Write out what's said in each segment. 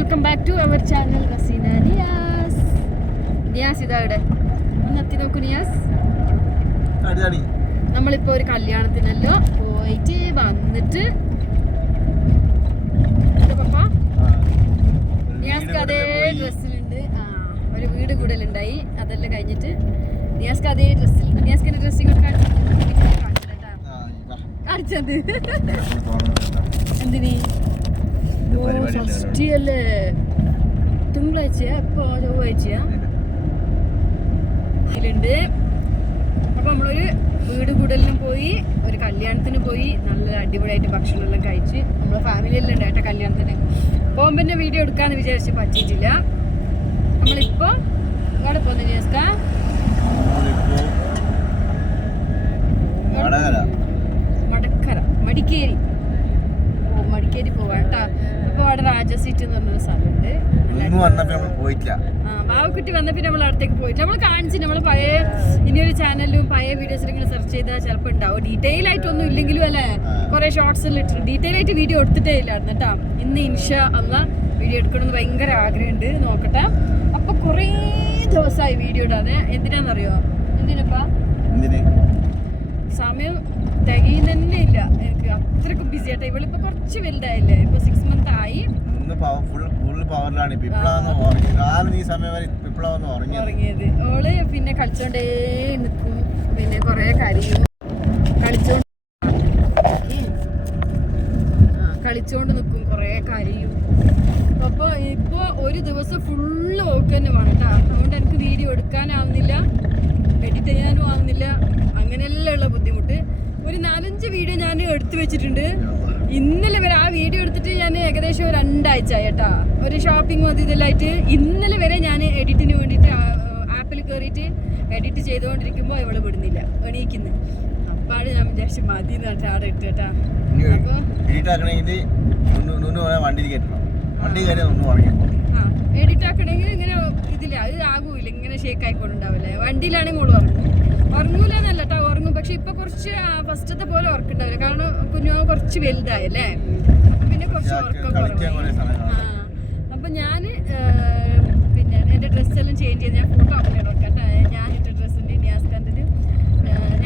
Welcome back to our channel Razeena Niyas. Niyas ഇതാ ഇവിടെ ഒന്ന് എത്തി നോക്കൂ നിയാസ്. നമ്മളിപ്പോൾ ഒരു കല്യാണത്തിനല്ലോ പോയിട്ട് വന്നിട്ട് പപ്പ നിയാസ്ക്ക് അതേ ഡ്രസ്സിലുണ്ട്. ഒരു വീട് കൂടലുണ്ടായി, അതെല്ലാം കഴിഞ്ഞിട്ട് നിയാസ്ക്ക് അതേ ഡ്രസ്സിൽ നിയാസ്കിന്റെ ഡ്രസ്സിങ് കാണിച്ചത് എന്തിനീ? ഷഷ്ടിയല്ലേ? തിങ്കളാഴ്ചയാ ഇപ്പൊ ചൊവ്വാഴ്ചയാ ഇതിലുണ്ട്. അപ്പൊ നമ്മളൊരു വീട് കൂടലിനും പോയി, ഒരു കല്യാണത്തിന് പോയി, നല്ല അടിപൊളിയായിട്ട് ഭക്ഷണം എല്ലാം കഴിച്ച് നമ്മളെ ഫാമിലിയെല്ലാം ഉണ്ട് ഏട്ടാ. കല്യാണത്തിന് പോകുമ്പോ തന്നെ വീഡിയോ എടുക്കാന്ന് വിചാരിച്ച് പറ്റിയിട്ടില്ല. നമ്മളിപ്പോ ഇവിടെ പോന്നു നിയാസ്ക മടക്കര മടിക്കേരി മടിക്കേരി പോവാ കേട്ടാ. അപ്പൊ അവിടെ രാജസീറ്റ് എന്ന് പറഞ്ഞൊരു സ്ഥലമുണ്ട്. ബാവക്കുട്ടി വന്ന പിന്നെ നമ്മൾ അടുത്തേക്ക് പോയിട്ട് നമ്മൾ കാണിച്ചു. നമ്മള് പഴയ ഇനിയൊരു ചാനലിലും പഴയ വീഡിയോസിലും ഇങ്ങനെ സെർച്ച് ചെയ്താൽ ചിലപ്പോൾ ഉണ്ടാവും. ഡീറ്റെയിൽ ആയിട്ടൊന്നും ഇല്ലെങ്കിലും അല്ലേ, കുറെ ഷോർട്സ് എല്ലാം ഇട്ടിട്ടുണ്ട്. ഡീറ്റെയിൽ ആയിട്ട് വീഡിയോ എടുത്തിട്ടേ ഇല്ലായിരുന്നു കേട്ടാ. ഇന്ന് ഇൻഷാ അല്ലാഹ് വീഡിയോ എടുക്കണമെന്ന് ഭയങ്കര ആഗ്രഹമുണ്ട്, നോക്കട്ടെ. അപ്പൊ കുറേ ദിവസമായി വീഡിയോ ഇടാതെ. എന്തിനാന്നറിയോ? എന്തിനപ്പാ സമയം തികയുന്നതന്നെ ഇല്ല എനിക്ക്, അത്രക്കും ബിസി ആയിട്ടാ. ഇവളിപ്പോ കുറച്ച് വലുതായില്ലേ, ഇപ്പൊ 6 months ആയി. ഉറങ്ങിയത് ഓള് പിന്നെ കളിച്ചോണ്ടേ നിക്കും, പിന്നെ കൊറേ കരയും, കളിച്ചോണ്ട് നിക്കും, കൊറേ കരയും. അപ്പൊ ഇപ്പൊ ഒരു ദിവസം ഫുള്ള് ഓക്ക് തന്നെ വേണം കേട്ടാ. അതുകൊണ്ട് എനിക്ക് വീഡിയോ എടുക്കാനാവുന്നില്ല, എഡിറ്റ് ചെയ്യാനും ആവുന്നില്ല, അങ്ങനെയെല്ലാം ഉള്ള ബുദ്ധിമുട്ട്. ഒരു 4-5 വീഡിയോ ഞാൻ എടുത്തു വെച്ചിട്ടുണ്ട്. ഇന്നലെ വരെ ആ വീഡിയോ എടുത്തിട്ട് ഞാൻ ഏകദേശം 2 ആഴ്ച കേട്ടാ. ഒരു ഷോപ്പിംഗ് മതി ഇതെല്ലാമായിട്ട് ഇന്നലെ വരെ ഞാൻ എഡിറ്റിന് വേണ്ടിയിട്ട് ആപ്പിൽ കയറിയിട്ട് എഡിറ്റ് ചെയ്തുകൊണ്ടിരിക്കുമ്പോൾ ഇവള് വിടുന്നില്ല, എണീക്കുന്നു. അപ്പാട് ഞാൻ വിചാരിച്ചു മതി എന്നിട്ട് ആടെ ഇട്ട് കേട്ടാ. അപ്പൊ എഡിറ്റ് ആക്കണമെങ്കിൽ ഇങ്ങനെ ഇതില്ല, അത് ആകൂല, ഇങ്ങനെ ഷേക്ക് ആയിക്കൊണ്ടുണ്ടാവില്ലേ. വണ്ടിയിലാണെങ്കിൽ ഓള് ഉറങ്ങൂല എന്നല്ല കേട്ടോ, ഉറങ്ങും. പക്ഷെ ഇപ്പൊ കുറച്ച് ഫസ്റ്റത്തെ പോലെ ഉറക്കുണ്ടാവില്ല, കാരണം കുഞ്ഞു കുറച്ച് വലുതായല്ലേ. അപ്പൊ പിന്നെ കുറച്ച് ഉറക്കം കുറവാണ്. അപ്പൊ ഞാന് പിന്നെ എന്റെ ഡ്രസ്സെല്ലാം ചേഞ്ച് ചെയ്ത് ഞാൻ ഫോട്ടോ അപ്ലോഡ് വെക്കട്ടെ. ഞാനിട്ട ഡ്രസ്സിന്റെ നിയാസ്കാൻ്റെ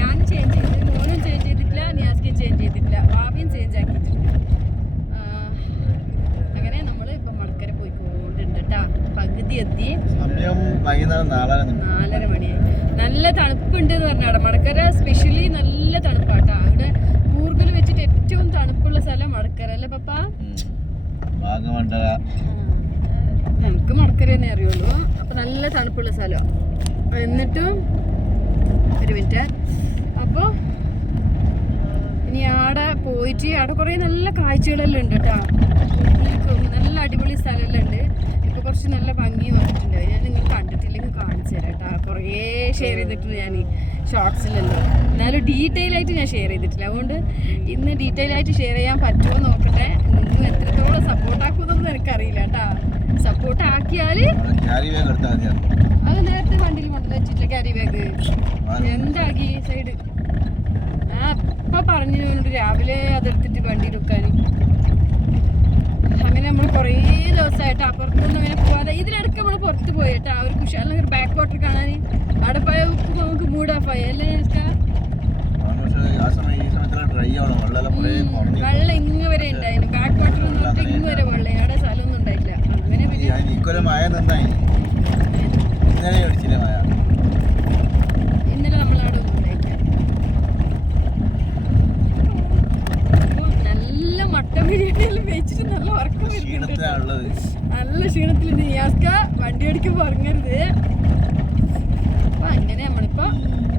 ഞാനും ചേഞ്ച് ചെയ്ത്, മോനും ചേഞ്ച് ചെയ്തിട്ടില്ല, നിയാസ്കയും ചേഞ്ച് ചെയ്തിട്ടില്ല, ഭാവിയും ചേഞ്ച് ആക്കിയിട്ടുണ്ട്. അങ്ങനെ നമ്മള് ഇപ്പൊ മടക്കര പോയിക്കൊണ്ടുണ്ട് കേട്ടാ. പകുതി എത്തി, 4:30 മണിയായി. നല്ല തണുപ്പുണ്ട് എന്ന് പറഞ്ഞാൽ മടക്കര സ്പെഷ്യലി നല്ല തണുപ്പാട്ടാ. അവിടെ കൂർഗിൽ വെച്ചിട്ട് ഏറ്റവും തണുപ്പുള്ള സ്ഥലം മടക്കര അല്ലേ പപ്പ? നമുക്ക് മടക്കര തന്നെ അറിയുള്ളൂ. അപ്പൊ നല്ല തണുപ്പുള്ള സ്ഥലം. എന്നിട്ടും ഒരു മിനിറ്റ്. അപ്പൊ ഇനി ആടെ പോയിട്ട് അവിടെ കുറെ നല്ല കാഴ്ചകളെല്ലാം ഉണ്ട് കേട്ടാ. നല്ല അടിപൊളി സ്ഥലമെല്ലാം ഉണ്ട്. ഇപ്പൊ കുറച്ച് നല്ല ഭംഗി വന്നിട്ടുണ്ട്. ഞാൻ നിങ്ങൾ കണ്ടിട്ടില്ലെങ്കിൽ കാണിച്ചു തരാം കേട്ടാ. കുറേ ഷെയർ ചെയ്തിട്ടുണ്ട് ഞാൻ ഷോർട്സിലല്ലോ, എന്നാലും ഡീറ്റെയിൽ ആയിട്ട് ഞാൻ ഷെയർ ചെയ്തിട്ടില്ല. അതുകൊണ്ട് ഇന്ന് ഡീറ്റെയിൽ ആയിട്ട് ഷെയർ ചെയ്യാൻ പറ്റുമോ നോക്കട്ടെ. നിങ്ങൾ എത്രത്തോളം സപ്പോർട്ടാക്കുന്നൊന്നും എനിക്കറിയില്ല കേട്ടാ. സപ്പോർട്ട് ആക്കിയാല് അത് നേരത്തെ വണ്ടിയിൽ കൊണ്ടുവന്ന് വെച്ചിട്ടില്ല ക്യാരി ബാഗ്. എന്താക്കി സൈഡ് ഇപ്പൊ പറഞ്ഞു രാവിലെ അതെടുത്തിട്ട് വണ്ടിയിൽ വെക്കാൻ. അങ്ങനെ നമ്മൾ കുറേ ദിവസമായിട്ട് അപ്പുറത്തൊന്നും അങ്ങനെ പോകാതെ ഇതിനിടയ്ക്ക് നമ്മൾ പുറത്ത് പോയിട്ടാ ഒരു കുശാല ബാക്ക് വാട്ടർ കാണാൻ. അവിടെ പോയ നമുക്ക് മൂഡ് ഓഫ് ആയി അല്ലേ? വെള്ളം ഇങ്ങ് വരെ ഉണ്ടായിരുന്നു, ബാക്ക് വാട്ടർ എന്ന് പറഞ്ഞാൽ ഇങ്ങ് വരെ വെള്ളം, അവിടെ സ്ഥലമൊന്നും ഉണ്ടായില്ല. അങ്ങനെ പിന്നെ ഇന്നലെ നമ്മളവിടെ ഒന്നും ഉണ്ടായില്ല. നല്ല മട്ടൻ ബിരിയാണിയെല്ലാം വെച്ചിട്ട് നല്ല ഉറക്കം വരുന്നുണ്ട്, നല്ല ക്ഷീണത്തിലുണ്ട്. നിയാസ്ക വണ്ടി ഓടിക്കുമ്പോ ഉറങ്ങരുത്. അപ്പൊ അങ്ങനെ നമ്മളിപ്പോ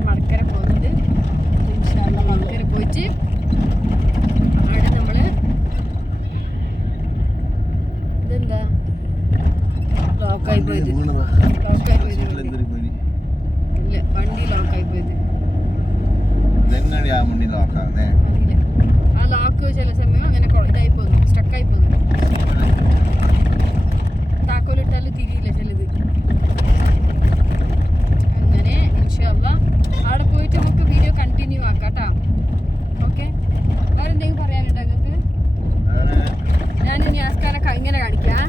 മടക്കര പോകുന്നുണ്ട്. മടക്കര പോയിട്ട് അവിടെ നമ്മള് ഇതെന്താ ലോക്കായി പോയത്, ഇല്ല വണ്ടി ലോക്കായി പോയത്. ആ ലോക്ക് ചില സമയം അങ്ങനെ ഇതായി പോകുന്നു, സ്റ്റക്കായി പോകുന്നു. താക്കോലിട്ടാല് തിരിയില്ല ചിലത്. അങ്ങനെ ഇൻഷാ അല്ലാഹ് അവിടെ പോയിട്ട് നമുക്ക് വീഡിയോ കണ്ടിന്യൂ ആക്കാം കേട്ടോ. ഓക്കെ, വേറെ എന്തെങ്കിലും പറയാനുണ്ടോ നിങ്ങൾക്ക്? ഞാൻ ഇനി ആസ്കാരെ ഇങ്ങനെ കാണിക്കാം.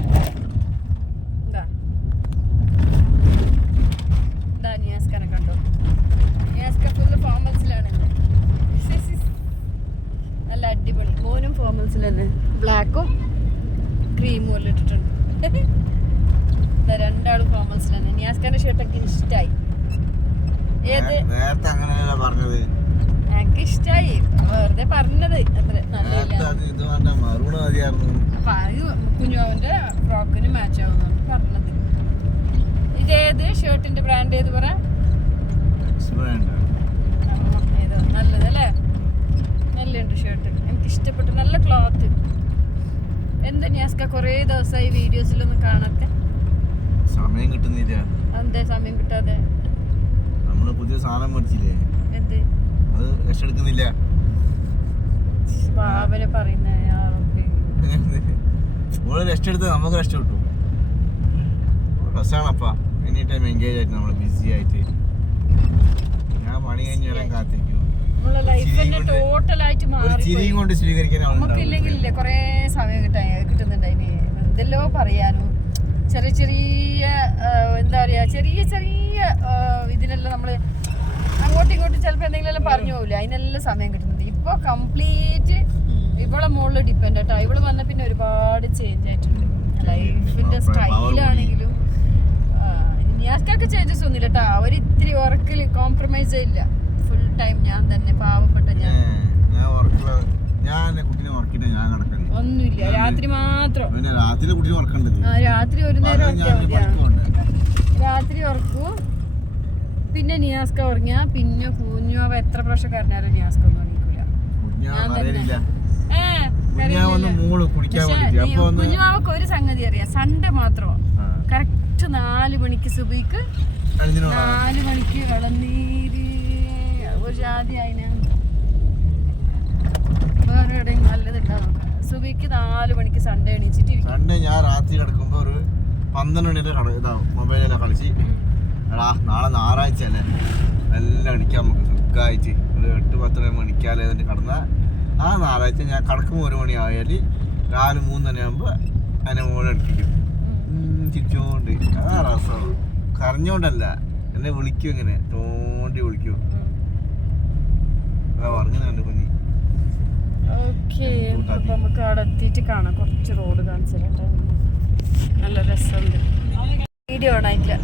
ക്രീമും എല്ലാം ഇട്ടിട്ടുണ്ട്. രണ്ടാളും ഫോമൽസിലാണ്. നിയാസ്കാന്റെ ഷർട്ടൊക്കെ ഇഷ്ടായി. ഏത് നേരത്തെ അങ്ങനെയല്ല പറഞ്ഞത്, എനിക്ക് ഇഷ്ടായി, വെറുതെ പറഞ്ഞത് അത്ര നല്ല. അപ്പൊ അത് കുഞ്ഞുവാവന്റെ ഫ്രോക്കിന് മാച്ച് ആവുന്നാണ് പറഞ്ഞത്. ഇതേത് ഷർട്ടിന്റെ ബ്രാൻഡ് ഏത് പറ? ഏതോ നല്ലതല്ലേ, നല്ലുണ്ട് ഷർട്ട്, എനിക്ക് ഇഷ്ടപ്പെട്ടു, നല്ല ക്ലോത്ത്. എന്താ നിയാസ്ക കൊറേ ദിവസമായി വീഡിയോസിലൊന്നും കാണാത്തെ? സമയം കിട്ടുന്നില്ല. എന്തേ സമയം കിട്ടാതെ? നമ്മള് പുതിയ സാധനം മേടിച്ചില്ലേ, എന്ത് അത് റെസ്റ്റ് എടുക്കുന്നില്ല. അവനെ പറയുന്ന റെസ്റ്റ് എടുത്ത് നമുക്ക് റെസ്റ്റ് കിട്ടും. രസമാണപ്പാ, എനി ടൈം എൻഗേജ് ആയിട്ട് നമ്മൾ ബിസി ആയിട്ട്. ഞാൻ പണി കഴിഞ്ഞ് വരാൻ കാത്തിരിക്കും. ചിരിയും കൊണ്ട് സ്വീകരിക്കാൻ നമുക്കില്ലെങ്കിലില്ലേ കൊറേ സമയം കിട്ടുന്നുണ്ടായി. എന്തെല്ലോ പറയാനും ചെറിയ ചെറിയ എന്താ പറയാ, ചെറിയ ചെറിയ ഇതിനെല്ലാം നമ്മള് അങ്ങോട്ടും ഇങ്ങോട്ടും ചിലപ്പോൾ എന്തെങ്കിലും പറഞ്ഞു പോകില്ല, അതിനെല്ലാം സമയം കിട്ടുന്നുണ്ട്. ഇപ്പൊ കംപ്ലീറ്റ് ഇവളെ മുകളിൽ ഡിപ്പെൻഡ് ആയിട്ടോ. ഇവള് വന്ന പിന്നെ ഒരുപാട് ചേഞ്ച് ആയിട്ടുണ്ട്. ലൈഫിന്റെ സ്റ്റൈലാണെങ്കിലും നിയാസ്കൊക്കെ ചേഞ്ചസ് ഒന്നുമില്ല കേട്ടോ. അവരിത്തിരി ഉറക്കിൽ കോംപ്രമൈസ് ഇല്ല. ഫുൾ ടൈം ഞാൻ തന്നെ, പാവപ്പെട്ട ഞാൻ ഒന്നുമില്ല. രാത്രി മാത്രം, രാത്രി ഒരു നേരം ഉറക്കിയാൽ മതിയാ. രാത്രി ഉറക്കൂ, പിന്നെ നിയാസ്ക ഉറങ്ങിയാ പിന്നെ കുഞ്ഞുവാവ എത്ര പ്രാവശ്യം കരഞ്ഞാലും നിയാസ്ക ഒന്നും എണീക്കൂല. കുഞ്ഞുവാവക്ക് ഒരു സംഗതി അറിയാം, സൺഡേ മാത്രം കറക്റ്റ് 4 മണിക്ക് സുബിക്ക് 4 മണിക്ക് വെള്ളനീര് ഒരു ജാതി അതിന് വേറെ എവിടെയും നല്ലതുണ്ടാവും. സുബിക്ക് 4 മണിക്ക് സൺഡേ എണീച്ചിട്ടിരിക്കും. സൺഡേ ഞാൻ രാത്രി കിടക്കുമ്പോ ഒരു 12 മണി വരെ ഇതാവും, മൊബൈലെല്ലാം കളിച്ച്. എടാ നാളെ ഞായറാഴ്ച അല്ലേ, എല്ലാം അടിക്കാം നമുക്ക് സുഖമായിട്ട്. ഒരു 8-10 മണിക്കാലേ കടന്ന ആ ഞായറാഴ്ച ഞാൻ കിടക്കുമ്പോൾ 1 മണി ആയാൽ രാവിലെ 3 മണിയാകുമ്പോൾ അതിനെ മോളെ അടുപ്പിക്കും, ചിരിച്ചോണ്ട്. ആ രസമാണ്, കരഞ്ഞോണ്ടല്ല, എന്നെ വിളിക്കും, ഇങ്ങനെ തോണ്ടി വിളിക്കും. പറഞ്ഞുണ്ട് കുഞ്ഞി. ഓക്കെ, അപ്പൊ നമുക്ക് അവിടെ എത്തിയിട്ട് കാണാം. കുറച്ച് റോഡ് കാണിച്ചു തരാം, നല്ല രസമുണ്ട്. വീഡിയോ ഓണായിട്ടില്ല.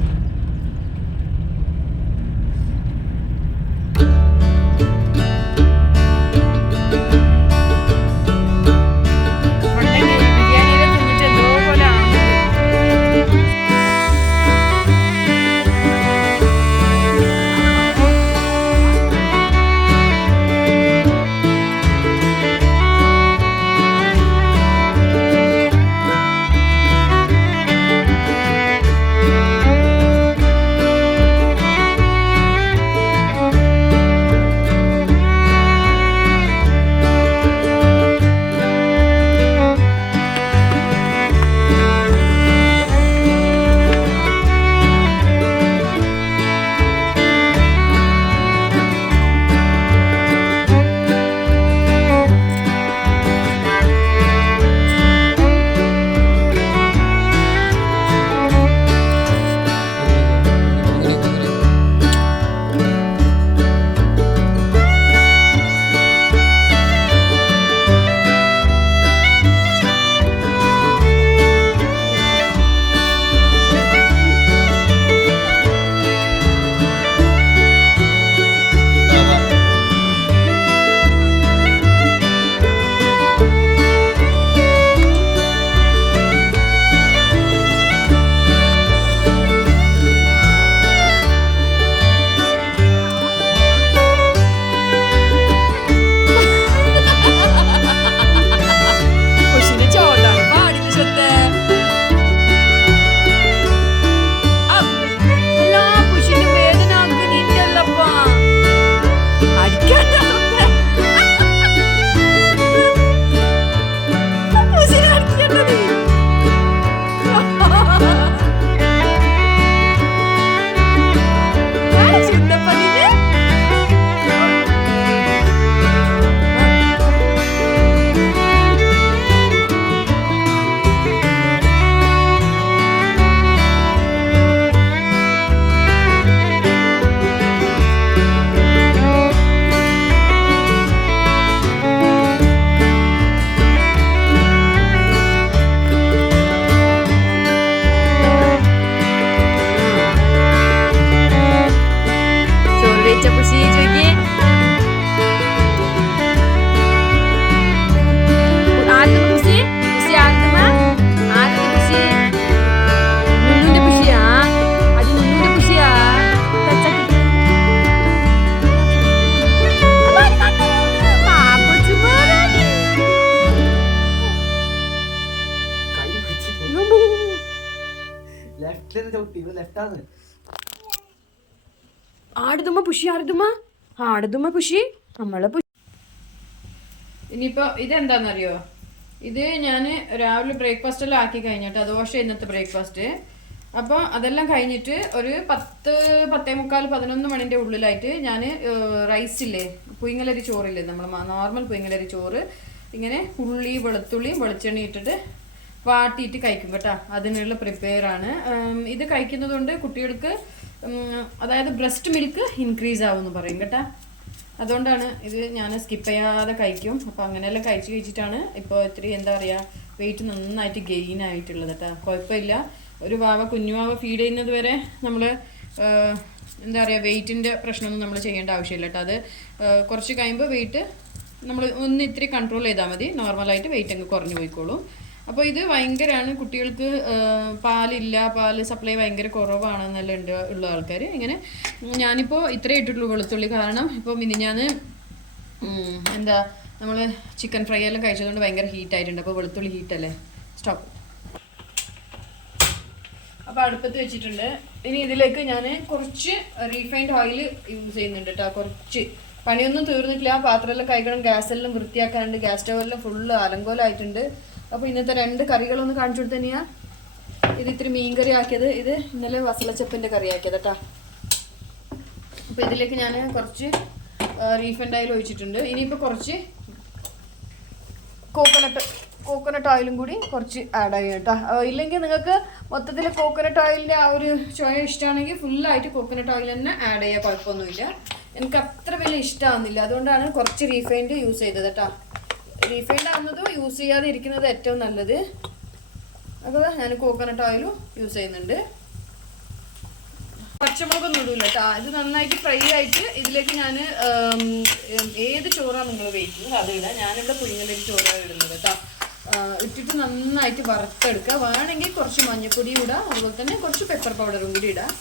ആടുതുമ്മ പുഷി ആടുതുമ്മ പുഷി നമ്മളെ പുഷി. ഇനിയിപ്പോ ഇതെന്താന്നറിയോ, ഇത് ഞാൻ രാവിലെ ബ്രേക്ക്ഫാസ്റ്റ് എല്ലാം ആക്കി കഴിഞ്ഞിട്ട് ദോശ ഇന്നത്തെ ബ്രേക്ക്ഫാസ്റ്റ്. അപ്പോൾ അതെല്ലാം കഴിഞ്ഞിട്ട് ഒരു 10-10:45 11 മണിൻ്റെ ഉള്ളിലായിട്ട് ഞാൻ റൈസില്ലേ, പുയിങ്ങലരി ചോറില്ലേ, നമ്മൾ നോർമൽ പുയിങ്ങലരി ചോറ് ഇങ്ങനെ ഉള്ളി വെളുത്തുള്ളിയും വെളിച്ചെണ്ണ ഇട്ടിട്ട് വാട്ടിയിട്ട് കഴിക്കും കേട്ടോ. അതിനുള്ള പ്രിപ്പയർ ആണ് ഇത്. കഴിക്കുന്നത് കൊണ്ട് കുട്ടികൾക്ക് അതായത് ബ്രസ്റ്റ് മിൽക്ക് ഇൻക്രീസ് ആവുമെന്ന് പറയും കേട്ടോ. അതുകൊണ്ടാണ് ഇത് ഞാൻ സ്കിപ്പ് ചെയ്യാതെ കഴിക്കും. അപ്പോൾ അങ്ങനെയെല്ലാം കഴിച്ചിട്ടാണ് ഇപ്പോൾ ഇത്തിരി എന്താ പറയുക വെയിറ്റ് നന്നായിട്ട് ഗെയിൻ ആയിട്ടുള്ളത് കേട്ടോ. കുഴപ്പമില്ല. ഒരു കുഞ്ഞുവാവ ഫീഡ് ചെയ്യുന്നത് വരെ നമ്മൾ എന്താ പറയുക വെയിറ്റിൻ്റെ പ്രശ്നമൊന്നും നമ്മൾ ചെയ്യേണ്ട ആവശ്യമില്ല കേട്ടോ. അത് കുറച്ച് കഴിയുമ്പോൾ വെയിറ്റ് നമ്മൾ ഒന്ന് ഇത്തിരി കൺട്രോൾ ചെയ്താൽ മതി, നോർമലായിട്ട് വെയിറ്റ് അങ്ങ് കുറഞ്ഞു പോയിക്കോളും. അപ്പോൾ ഇത് ഭയങ്കരമാണ് കുട്ടികൾക്ക്. പാല് സപ്ലൈ ഭയങ്കര കുറവാണെന്നെല്ലാം ഉള്ള ആൾക്കാർ ഇങ്ങനെ. ഞാനിപ്പോൾ ഇത്രേ ഇട്ടിട്ടുള്ളൂ വെളുത്തുള്ളി. കാരണം ഇപ്പോൾ ഞാൻ എന്താ നമ്മൾ ചിക്കൻ ഫ്രൈ എല്ലാം കഴിച്ചതുകൊണ്ട് ഭയങ്കര ഹീറ്റായിട്ടുണ്ട്. അപ്പോൾ വെളുത്തുള്ളി ഹീറ്റല്ലേ, സ്റ്റോപ്പ്. അപ്പോൾ അടുപ്പത്ത് വെച്ചിട്ടുണ്ട്. ഇനി ഇതിലേക്ക് ഞാൻ കുറച്ച് റീഫൈൻഡ് ഓയിൽ യൂസ് ചെയ്യുന്നുണ്ട് കേട്ടോ. കുറച്ച് പണിയൊന്നും തീർന്നിട്ടില്ല. പാത്രമെല്ലാം കഴിക്കണം, ഗ്യാസെല്ലാം വൃത്തിയാക്കാനുണ്ട്. Gas സ്റ്റവെല്ലാം full അലങ്കോലമായിട്ടുണ്ട്. അപ്പോൾ ഇന്നത്തെ 2 കറികളൊന്ന് കാണിച്ചു കൊടുത്ത് തന്നെയാണ്. ഇത് ഇത്തിരി മീൻ കറി ആക്കിയത്, ഇത് ഇന്നലെ വസളച്ചപ്പിൻ്റെ കറി ആക്കിയത് കേട്ടോ. അപ്പോൾ ഇതിലേക്ക് ഞാൻ കുറച്ച് റീഫൈൻഡ് ഓയിൽ ഒഴിച്ചിട്ടുണ്ട്. ഇനിയിപ്പോൾ കുറച്ച് കോക്കനട്ട് ഓയിലും കൂടി കുറച്ച് ആഡ് ആയി കേട്ടോ. ഇല്ലെങ്കിൽ നിങ്ങൾക്ക് മൊത്തത്തിൽ കോക്കനട്ട് ഓയിലിൻ്റെ ആ ഒരു ചോയ ഇഷ്ടമാണെങ്കിൽ ഫുള്ളായിട്ട് കോക്കനട്ട് ഓയിൽ തന്നെ ആഡ് ചെയ്യുക, കുഴപ്പമൊന്നുമില്ല. എനിക്ക് അത്ര വലിയ ഇഷ്ടമാവുന്നില്ല, അതുകൊണ്ടാണ് കുറച്ച് റീഫൈൻഡ് യൂസ് ചെയ്തത് കേട്ടോ. റീഫൈൻഡ് ആവുന്നത് യൂസ് ചെയ്യാതെ ഇരിക്കുന്നത് ഏറ്റവും നല്ലത്. അപ്പോൾ ഞാൻ കോക്കനട്ട് ഓയിലും യൂസ് ചെയ്യുന്നുണ്ട്. പച്ചമുളകൊന്നും ഇടില്ല കേട്ടോ. ഇത് നന്നായിട്ട് ഫ്രൈ ആയിട്ട് ഇതിലേക്ക് ഞാൻ ഏത് ചോറാണ് നിങ്ങൾ വയ്ക്കുന്നത് അത് ഇടാം. ഞാനിവിടെ പുഴുങ്ങലരി ചോറാണ് ഇടുന്നത് കേട്ടോ. ഇട്ടിട്ട് നന്നായിട്ട് വറുത്തെടുക്കുക. വേണമെങ്കിൽ കുറച്ച് മഞ്ഞൾപ്പൊടിയും ഇടാം, അതുപോലെ തന്നെ കുറച്ച് പെപ്പർ പൗഡറും കൂടി ഇടാം.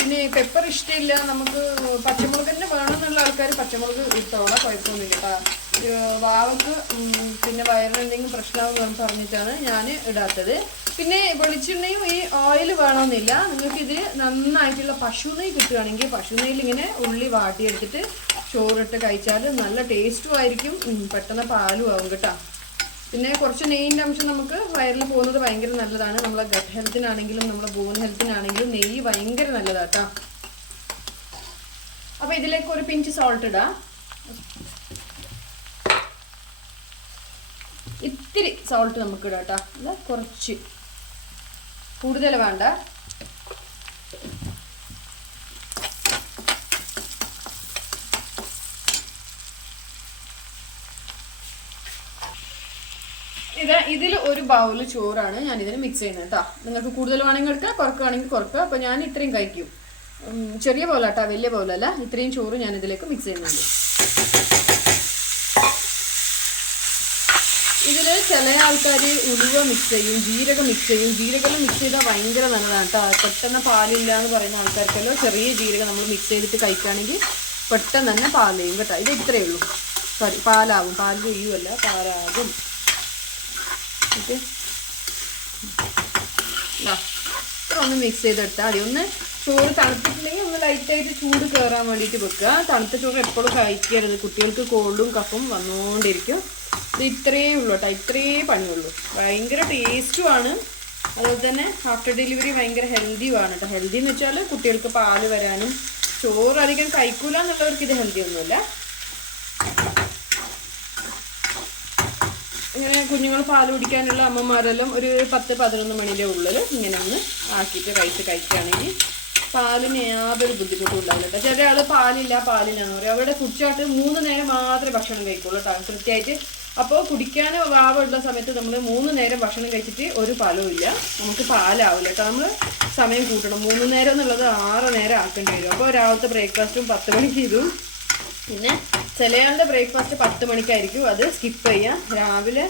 പിന്നെ പെപ്പർ ഇഷ്ടമില്ല, നമുക്ക് പച്ചമുളക് തന്നെ വേണമെന്നുള്ള ആൾക്കാർ പച്ചമുളക് ഇട്ടോളാം, കുഴപ്പമൊന്നുമില്ല കേട്ടോ. വാവക്ക് പിന്നെ വയറിന് എന്തെങ്കിലും പ്രശ്നമാകുമെന്ന് പറഞ്ഞിട്ടാണ് ഞാൻ ഇടാത്തത്. പിന്നെ വെളിച്ചെണ്ണയും ഈ ഓയിൽ വേണമെന്നില്ല. നിങ്ങൾക്കിത് നന്നായിട്ടുള്ള പശു നെയ്യ് കിട്ടുകയാണെങ്കിൽ പശു നെയ്യിൽ ഇങ്ങനെ ഉള്ളി വാട്ടിയെടുത്തിട്ട് ചോറിട്ട് കഴിച്ചാൽ നല്ല ടേസ്റ്റും ആയിരിക്കും, പെട്ടെന്ന് പാലും ആവും കേട്ടോ. പിന്നെ കുറച്ച് നെയ്യിൻ്റെ അംശം നമുക്ക് വയറിൽ പോകുന്നത് ഭയങ്കര നല്ലതാണ്. നമ്മളെ ഗട്ട് ഹെൽത്തിനാണെങ്കിലും നമ്മളെ ബോൺ ഹെൽത്തിനാണെങ്കിലും നെയ്യ് ഭയങ്കര നല്ലതാണ് കേട്ടോ. അപ്പോൾ ഇതിലേക്ക് ഒരു പിഞ്ച് സോൾട്ട് ഇടാം. ഇത്തിരി സോൾട്ട് നമുക്ക് ഇടാം കേട്ടോ. അല്ല കുറച്ച്, കൂടുതൽ വേണ്ട. ഇതിൽ ഒരു ബൗൾ ചോറാണ് ഞാൻ ഇതിന് മിക്സ് ചെയ്യുന്നത് കേട്ടോ. നിങ്ങൾക്ക് കൂടുതൽ വേണമെങ്കിൽ എടുക്കുക, കുറക്കുകയാണെങ്കിൽ കുറക്കുക. അപ്പോൾ ഞാൻ ഇത്രയും കഴിക്കും. ചെറിയ ബൗലാട്ടോ, വലിയ ബൗലല്ല. ഇത്രയും ചോറ് ഞാൻ ഇതിലേക്ക് മിക്സ് ചെയ്യുന്നുണ്ട്. ഇതിൽ ചില ആൾക്കാർ ഉലുവ മിക്സ് ചെയ്യും, ജീരകം മിക്സ് ചെയ്യും. ജീരകം മിക്സ് ചെയ്താൽ ഭയങ്കര നല്ലതാണ് കേട്ടോ. പെട്ടെന്ന് പാലില്ല എന്ന് പറയുന്ന ആൾക്കാർക്കല്ലോ ചെറിയ ജീരകം നമ്മൾ മിക്സ് ചെയ്തിട്ട് കഴിക്കുകയാണെങ്കിൽ പെട്ടെന്ന് തന്നെ പാൽ ചെയ്യും കേട്ടോ. ഇത് ഇത്രയേ ഉള്ളൂ. സോറി, പാലാവും. പാൽ ചെയ്യുമല്ല, പാലാകും. ഓക്കെ, ഇത്ര ഒന്ന് മിക്സ് ചെയ്തെടുത്താൽ മതി. ഒന്ന് ചോറ് തണുത്തിട്ടുണ്ടെങ്കിൽ ഒന്ന് ലൈറ്റായിട്ട് ചൂട് കയറാൻ വേണ്ടിയിട്ട് വെക്കുക. തണുത്ത ചോറ് എപ്പോഴും കഴിക്കരുത്, കുട്ടികൾക്ക് കോൾഡും കഫും വന്നുകൊണ്ടിരിക്കും. ഇത് ഇത്രയേ ഉള്ളൂ കേട്ടോ, ഇത്രയേ പണിയുള്ളൂ. ഭയങ്കര ടേസ്റ്റുമാണ്. അതുപോലെ തന്നെ ആഫ്റ്റർ ഡെലിവറി ഭയങ്കര ഹെൽത്തിയുമാണ് കേട്ടോ. ഹെൽത്തി എന്ന് വെച്ചാൽ കുട്ടികൾക്ക് പാല് വരാനും, ചോറ് അധികം കഴിക്കൂല എന്നുള്ളവർക്ക് ഇത് ഹെൽത്തി ഒന്നുമില്ല. ഇങ്ങനെ കുഞ്ഞുങ്ങൾ പാല് കുടിക്കാനുള്ള അമ്മമാരെല്ലാം ഒരു 10-11 മണിയുടെ ഉള്ളിൽ ഇങ്ങനെ ഒന്ന് ആക്കിയിട്ട് കഴിക്കുകയാണെങ്കിൽ പാലിന് യാതൊരു ബുദ്ധിമുട്ടും ഉണ്ടാവില്ല കേട്ടോ. ചില ആൾ പാലില്ലാന്ന് പറയും. അവരുടെ ഫുഡ് ചാർട്ട് 3 നേരം മാത്രമേ ഭക്ഷണം കഴിക്കുള്ളൂ കേട്ടോ, കൃത്യമായിട്ട്. അപ്പോൾ കുടിക്കാൻ വാവുള്ള സമയത്ത് നമ്മൾ 3 നേരം ഭക്ഷണം കഴിച്ചിട്ട് ഒരു പാലും ഇല്ല, നമുക്ക് പാലാവില്ല കേട്ടോ. നമ്മൾ സമയം കൂട്ടണം. 3 നേരം എന്നുള്ളത് 6 നേരം ആക്കേണ്ടി വരും. അപ്പോൾ രാവിലത്തെ ബ്രേക്ക്ഫാസ്റ്റും 10 മണിക്ക് ഇതും. പിന്നെ ചിലയാളുടെ ബ്രേക്ക്ഫാസ്റ്റ് 10 മണിക്കായിരിക്കും, അത് സ്കിപ്പ് ചെയ്യാം. രാവിലെ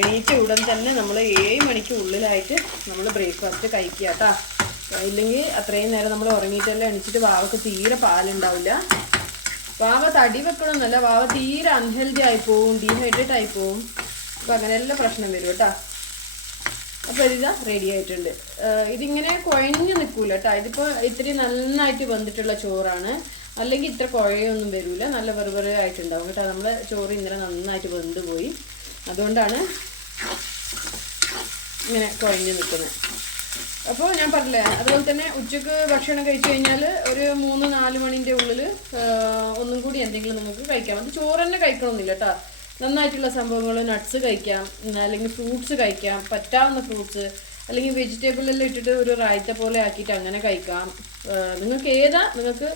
എണീറ്റ ഉടൻ തന്നെ നമ്മൾ 7 മണിക്ക് ഉള്ളിലായിട്ട് നമ്മൾ ബ്രേക്ക്ഫാസ്റ്റ് കഴിക്കുക കേട്ടോ. ഇല്ലെങ്കിൽ അത്രയും നേരം നമ്മൾ ഉറങ്ങിയിട്ടെല്ലാം എണീച്ചിട്ട് വാവക്ക് തീരെ പാലുണ്ടാവില്ല. വാവ തടി വെക്കണമെന്നല്ല, വാവ തീരെ അൺഹെൽത്തി ആയി പോവും, ഡീഹൈഡ്രേറ്റ് ആയി പോവും. അപ്പം അങ്ങനെയെല്ലാം പ്രശ്നം വരും കേട്ടോ. അപ്പോൾ ഇതാ റെഡി ആയിട്ടുണ്ട്. ഇതിങ്ങനെ കുഴഞ്ഞു നിൽക്കൂല കേട്ടോ. ഇതിപ്പോൾ ഇത്തിരി നന്നായിട്ട് വെന്തിട്ടുള്ള ചോറാണ്, അല്ലെങ്കിൽ ഇത്ര കുഴയൊന്നും വരില്ല, നല്ല വെറുതെ ആയിട്ടുണ്ടാവും കേട്ടോ. നമ്മൾ ചോറ് ഇന്നലെ നന്നായിട്ട് വെന്ത് പോയി, അതുകൊണ്ടാണ് ഇങ്ങനെ കുഴഞ്ഞു നിൽക്കുന്നത്. അപ്പോൾ ഞാൻ പറഞ്ഞില്ലേ, അതുപോലെ തന്നെ ഉച്ചക്ക് ഭക്ഷണം കഴിച്ചു കഴിഞ്ഞാൽ ഒരു 3-4 മണിൻ്റെ ഉള്ളിൽ ഒന്നും കൂടി എന്തെങ്കിലും നിങ്ങൾക്ക് കഴിക്കാം. അത് ചോറ് തന്നെ കഴിക്കണമെന്നില്ല കേട്ടോ. നന്നായിട്ടുള്ള സംഭവങ്ങൾ, നട്ട്സ് കഴിക്കാം, അല്ലെങ്കിൽ ഫ്രൂട്ട്സ് കഴിക്കാം, പറ്റാവുന്ന ഫ്രൂട്ട്സ്, അല്ലെങ്കിൽ വെജിറ്റബിളെല്ലാം ഇട്ടിട്ട് ഒരു റായ്ത്ത പോലെ ആക്കിയിട്ട് അങ്ങനെ കഴിക്കാം. നിങ്ങൾക്ക് നിങ്ങൾക്ക്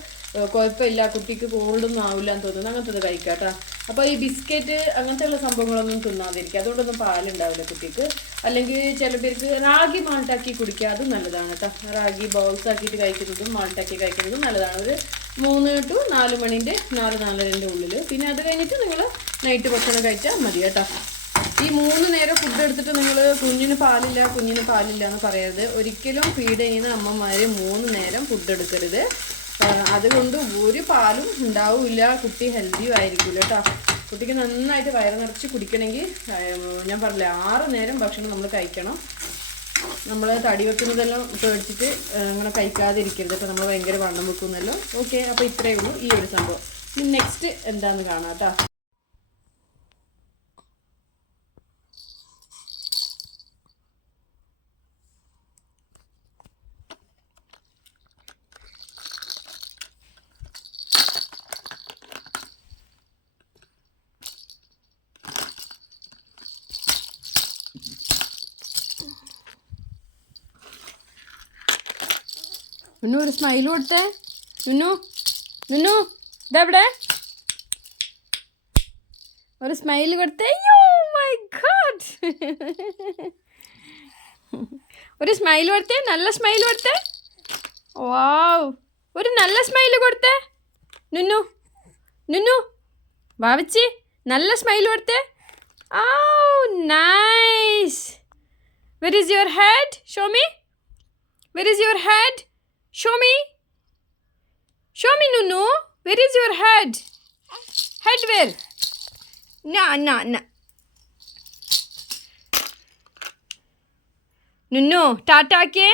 കുഴപ്പമില്ല, കുട്ടിക്ക് കോൾഡൊന്നും ആവില്ല എന്ന് തോന്നുന്നു, അങ്ങനത്തെ ഇത് കഴിക്കാം കേട്ടോ. അപ്പോൾ ഈ ബിസ്ക്കറ്റ് അങ്ങനത്തെ ഉള്ള സംഭവങ്ങളൊന്നും തിന്നാതിരിക്കുക, അതുകൊണ്ടൊന്നും പാലുണ്ടാവില്ല കുട്ടിക്ക്. അല്ലെങ്കിൽ ചില പേർക്ക് റാഗി മാൾട്ടാക്കി കുടിക്കുക, അതും നല്ലതാണ് കേട്ടോ. റാഗി ബൗൾസ് ആക്കിയിട്ട് കഴിക്കുന്നതും മാൾട്ടാക്കി കഴിക്കുന്നതും നല്ലതാണ്. ഒരു 3 to 4 മണിൻ്റെ 4-4:30 ഉള്ളിൽ. പിന്നെ അത് കഴിഞ്ഞിട്ട് നിങ്ങൾ നൈറ്റ് ഭക്ഷണം കഴിച്ചാൽ മതി കേട്ടോ. ഈ 3 നേരം ഫുഡ് എടുത്തിട്ട് നിങ്ങൾ കുഞ്ഞിന് പാലില്ല എന്ന് പറയരുത്. ഒരിക്കലും ഫീഡ് ചെയ്യുന്ന അമ്മമാർ 3 നേരം ഫുഡ് എടുക്കരുത്. അതുകൊണ്ട് ഒരു പാലും ഉണ്ടാവില്ല, കുട്ടി ഹെൽത്തിയും ആയിരിക്കില്ല കേട്ടോ. കുട്ടിക്ക് നന്നായിട്ട് വയറ് നിറച്ച് കുടിക്കണമെങ്കിൽ ഞാൻ പറഞ്ഞില്ലേ 6 നേരം ഭക്ഷണം നമ്മൾ കഴിക്കണം. നമ്മൾ തടി വെക്കുന്നതെല്ലാം പേടിച്ചിട്ട് അങ്ങനെ കഴിക്കാതിരിക്കരുത് കേട്ടോ. നമ്മൾ ഭയങ്കര വണ്ണം വെക്കുന്നല്ലോ. ഓക്കെ, അപ്പോൾ ഇത്രയേ ഉള്ളൂ ഈ ഒരു സംഭവം. ഇനി നെക്സ്റ്റ് എന്താണെന്ന് കാണാം കേട്ടോ. നുന്നു ഒരു സ്മൈൽ കൊടുത്തേ. നുന്നു ഇതെവിടെ? ഒരു സ്മൈൽ കൊടുത്തേ. മൈ ഗോഡ്, ഒരു സ്മൈൽ കൊടുത്തേ, നല്ല സ്മൈൽ കൊടുത്തേ. വാവ്, ഒരു നല്ല സ്മൈൽ കൊടുത്തേ. നുന്നു വാവച്ചി നല്ല സ്മൈൽ കൊടുത്തേ. Oh nice. Where is your head? Show me. Where is your head? Show me, Nunu. Where is your head? Head where? No. Nunu, tata ke?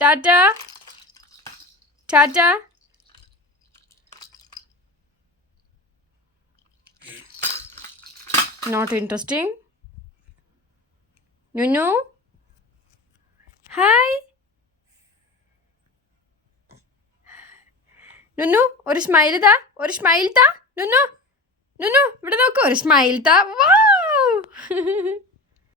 Tata. Not interesting. Nunu. Hi. നുന്നു ഒരു smile താ. നുന്നു ഇവിടെ നോക്കൂ, ഒരു smile താ. വാവ്.